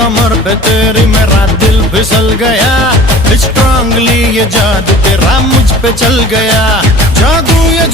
कमर पे तेरी मेरा दिल फिसल गया। स्ट्रांगली ये जादू तेरा मुझ पे चल गया। जादू ये